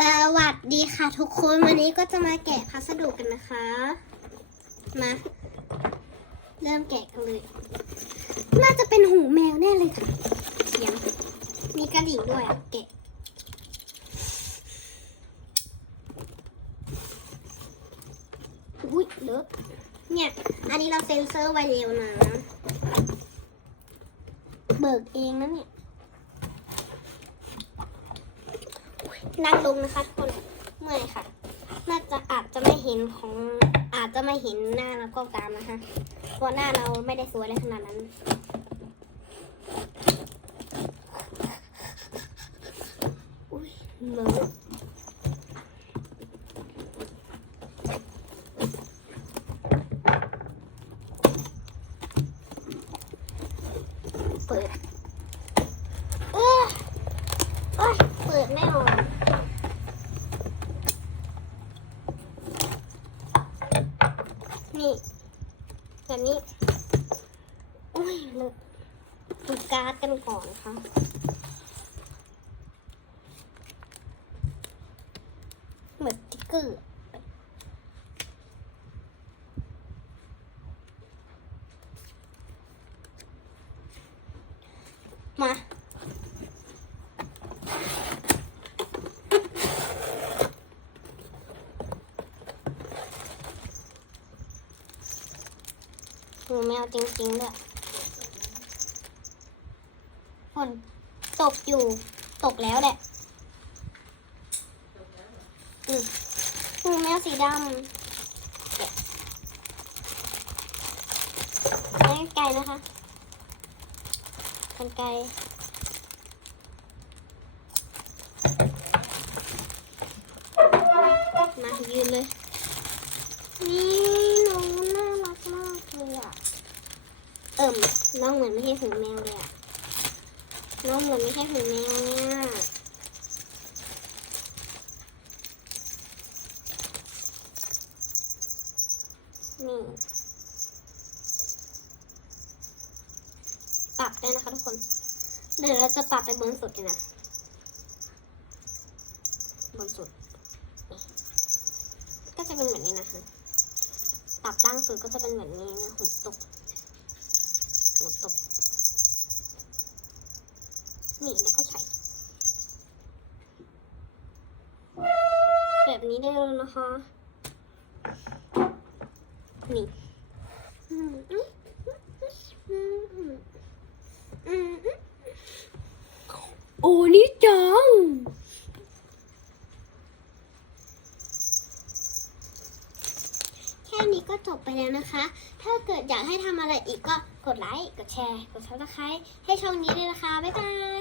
สวัสดีค่ะทุกคนวันนี้ก็จะมาแกะพัสดุกันนะคะ มา เริ่มแกะกันเลย น่าจะเป็นหูแมวแน่เลยค่ะเสียงมีกระดิ่งด้วยอะแกะอุ้ยเลอะเนี่ย อันนี้เราเซ็นเซอร์ไว้เร็วนะ เบิกเองนะเนี่ย นั่งลงนะคะทุกคนเมื่อยค่ะ น่าจะอาจจะไม่เห็นของอาจจะไม่เห็นหน้าแล้วก็ตามนะคะเพราะหน้าเราไม่ได้สวยอะไรขนาดนั้นอุ้ยเลอะเปิดเออโอ้ยเปิดไม่ออก นี่ แบบนี้อุ้ยเลอะดูการ์ดกันก่อนค่ะเหมือนติ๊กเกอร์มา หูแมวจริงๆด้วยฝนตกอยู่ ตกแล้วแหละอืมหูแมวสีดำไม่ไกลนะคะกันไกลมายืนเลย นี่หนูน่ารักมากเลยอะ เอิ่มน้องเหมือนไม่ใช่หูแมวเลยอะน้องเหมือนไม่ใช่หูแมวเนี่ยนี่ปรับได้นะคะทุกคน เดี๋ยวเราจะปรับไปบนสุดเลยนะบนสุด ก็จะเป็นแบบนี้นะคะปรับล่างสุดก็จะเป็นแบบนี้นะหัวตกหัวตก นี่แล้วก็ใส่ แบบ นี้ได้แล้วนะคะ นี่อืมอืมอืมอืมอืมอืมโอ้นี่จัง แค่นี้ก็จบไปแล้วนะคะ ถ้าเกิดอยากให้ทำอะไรอีกก็กดไลค์ กดแชร์ กดซับสไครต์ให้ช่องนี้ด้วยนะคะ บ๊ายบาย